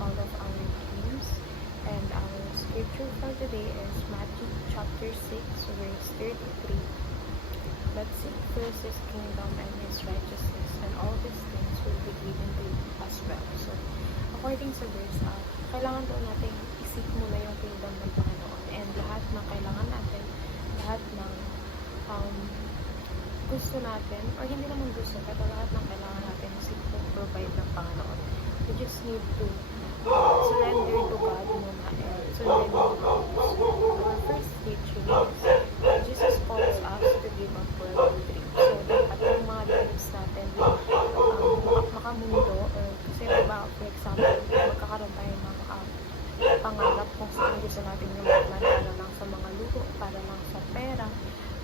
all of our dreams. And our scripture for today is Matthew chapter 6, verse 33. But seek first His kingdom and His righteousness, and all these things will be given to you as well. So, according sa verse, kailangan daw natin isip muna yung kingdom ng Panginoon, and lahat ng kailangan natin, lahat ng gusto natin, or hindi naman gusto, pero lahat ng kailangan natin is provide ng Panginoon. We just need to surrender to God muna and surrender to God. So, our first teaching is Jesus calls us to give up for our dreams. So, dapat yung mga dreams natin makamundo, or kasi diba, for example, magkakaroon tayo ng pangarap kung saan gusto natin yung plan para lang sa mga luho, para lang sa pera.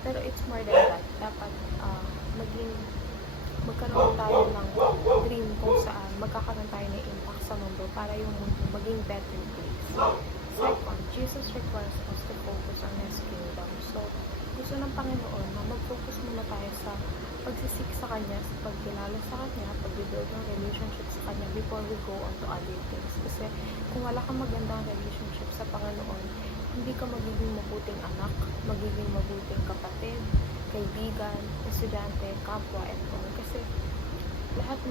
Pero it's more than that. Dapat magkaroon tayo ng dream kung saan magkakaroon tayo ng impact sa mundo para yung mundo maging better place. Second, Jesus requires us to focus on His kingdom. So, gusto ng Panginoon na mag-focus muna tayo sa pagsisik sa Kanya, sa pagkilala sa Kanya, pag-build ng relationship sa Kanya before we go on to other things. Kasi kung wala kang magandang relationship sa Panginoon, hindi ka magiging mabuting anak, magiging mabuting kapatid, kaibigan, estudyante, kapwa, and all. Kasi lahat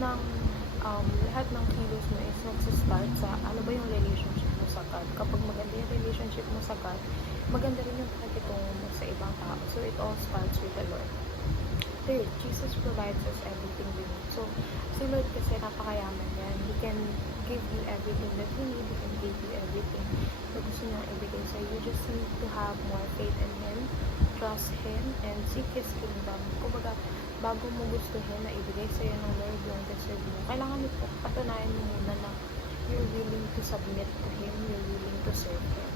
ng kilos mo is nagsistart sa ano ba yung relationship mo sa God. Kapag maganda yung relationship mo sa God, maganda rin yung pakitungo mo sa ibang tao. So it all starts with the Lord. Third, Jesus provides us everything we need. So, si Lord kasi napakayaman yan. He can give you everything that you need. He can give you everything na gusto niya ibigay sa'yo. You just need to have more faith in Him, trust Him, and seek His kingdom. Kumbaga, bago mo gustuhin na ibigay sa'yo ng Lord yung deserve mo, kailangan mo patunayan mo muna na you're willing to submit to Him, you're willing to serve Him.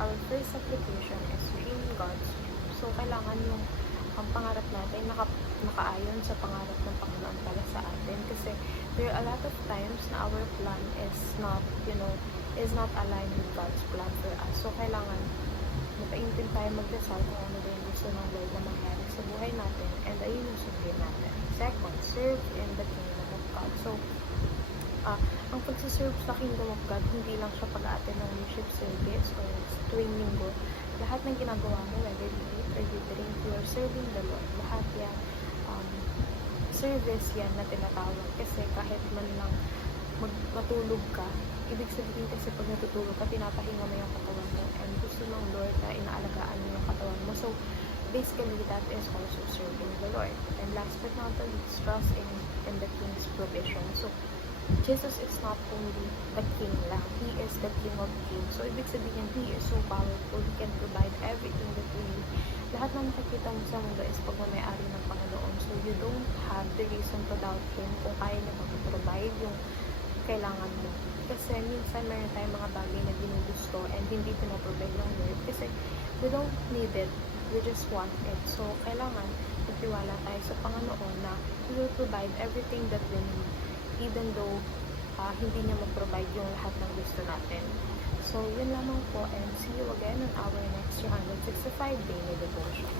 Our first application is dreaming God's dream. So, kailangan yung ang pangarap natin nakaayon sa pangarap ng Panginoon para sa atin, kasi there are a lot of times na our plan is not aligned with God's plan for us. So kailangan mataimtim tayo magdasal kung ano ba yung gusto ng Lord na mangyari sa buhay natin, and ayun yung sundin natin. Second, serve in the kingdom of God. So ang pagsiserve sa kingdom of God, hindi lang siya pag-aattend ng worship service or tuwing linggo. Lahat ng ginagawa mo, whether you eat or you drink, you are serving the Lord. Lahat yan, service yan na tinatawag. Kasi kahit man lang matulog ka, ibig sabihin kasi pag natutulog ka, pinapahinga mo yung katawan mo, and gusto ng Lord na inaalagaan mo yung katawan mo. So, basically, that is also serving the Lord. And last but not the least, trust in the King's provision. So, Jesus is not only the King lang. He is the King of Kings. So, ibig sabihin, He is so powerful. He can provide everything that we need. Lahat ng nakikita mo sa mundo is pagmamayari ng Panginoon. So, you don't have the reason to doubt Him kung kaya niya mag-provide yung kailangan mo. Kasi minsan meron tayong mga bagay na ginugusto and hindi pinaprovide ng Lord. Kasi we don't need it. We just want it. So, kailangan magtiwala tayo sa Panginoon na He will provide everything that we need, even though hindi niya mag-provide yung lahat ng gusto natin. So, yun lamang po, and see you again on our next 365 daily devotion.